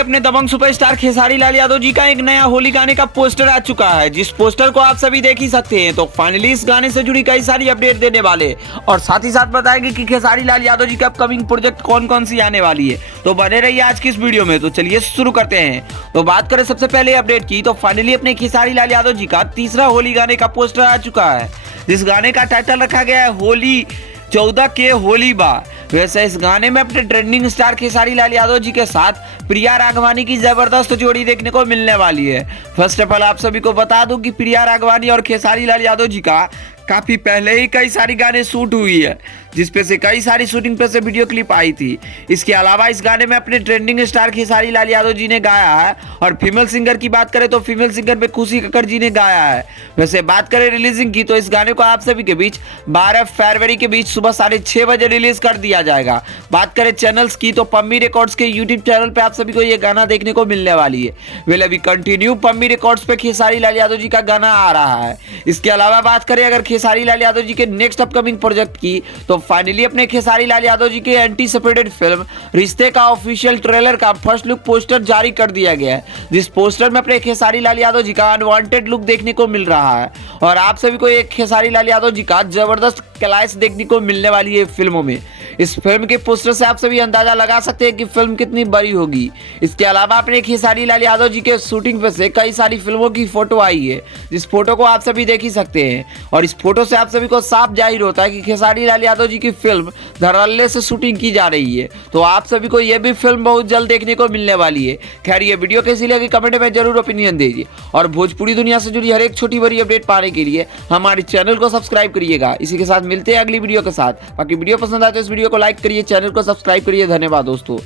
अपने दबंग सुपरस्टार खेसारी लाल यादव जी का एक नया होली गाने का पोस्टर आ चुका है, जिस पोस्टर को आप सभी देख ही सकते हैं। तो फाइनली इस गाने से जुड़ी कई सारी अपडेट देने वाले और साथ ही साथ बताएंगे कि खेसारी लाल यादव जी का अपकमिंग प्रोजेक्ट कौन कौन सी आने वाली है। तो बने रहिए आज की इस वीडियो में। तो चलिए शुरू करते हैं। तो बात करें सबसे पहले अपडेट की, तो फाइनली अपने खेसारी लाल यादव जी का तीसरा होली गाने का पोस्टर आ चुका है, जिस गाने का टाइटल रखा गया है होली 14 के होली बा। वैसे इस गाने में अपने ट्रेंडिंग स्टार खेसारी लाल यादव जी के साथ प्रिया राघवानी की जबरदस्त जोड़ी देखने को मिलने वाली है। फर्स्ट ऑफ ऑल आप सभी को बता दूं कि प्रिया राघवानी और खेसारी लाल यादव जी का काफी पहले ही कई सारी गाने शूट हुई है, जिसपे से कई सारी शूटिंग पे से वीडियो क्लिप आई थी। इसके अलावा इस गाने में अपने ट्रेंडिंग स्टार खेसारी लाल यादव जी ने गाया है और फीमेल सिंगर की बात करें तो फीमेल सिंगर में खुशी कक्कड़ जी ने गाया है। वैसे बात करें रिलीजिंग की, तो इस गाने को आप सभी के बीच 12 फरवरी के बीच सुबह 6:30 बजे रिलीज कर दिया जाएगा। बात करें चैनल्स की, तो पम्मी रिकॉर्ड्स के यूट्यूब चैनल पे आप सभी को ये गाना देखने को मिलने वाली है। वेल अभी कंटिन्यू पम्मी रिकॉर्ड्स पे खेसारी लाल यादव जी का गाना आ रहा है। इसके अलावा बात करें अगर खेसारी लाल यादव जी के नेक्स्ट अपकमिंग प्रोजेक्ट की, तो फाइनली अपने खेसारी लाल यादव जी के एंटीसिपेटेड फिल्म रिश्ते का ऑफिशियल ट्रेलर का फर्स्ट लुक पोस्टर जारी कर दिया गया है, जिस पोस्टर में अपने खेसारी लाल यादव जी का अनवांटेड लुक देखने को मिल रहा है और आप सभी को एक खेसारी लाल यादव जी का जबरदस्त क्लाइस देखने को मिलने वाली है फिल्मों में। इस फिल्म के पोस्टर से आप सभी अंदाजा लगा सकते हैं कि फिल्म कितनी बड़ी होगी। इसके अलावा अपने खेसारी लाल यादव जी के शूटिंग पे से कई सारी फिल्मों की फोटो आई है, जिस फोटो को आप सभी देख ही सकते हैं और इस फोटो से आप सभी को साफ जाहिर होता है कि खेसारी लाल यादव जी की फिल्म धड़ल्ले से शूटिंग की जा रही है। तो आप सभी को यह भी फिल्म बहुत जल्द देखने को मिलने वाली है। खैर ये वीडियो कैसी लगी कमेंट में जरूर ओपिनियन दीजिए और भोजपुरी दुनिया से जुड़ी हर एक छोटी बड़ी अपडेट पाने के लिए हमारे चैनल को सब्सक्राइब करिएगा। इसी के साथ मिलते हैं अगली वीडियो के साथ। बाकी वीडियो पसंद आए तो इस वीडियो को लाइक करिए, चैनल को सब्सक्राइब करिए। धन्यवाद दोस्तों।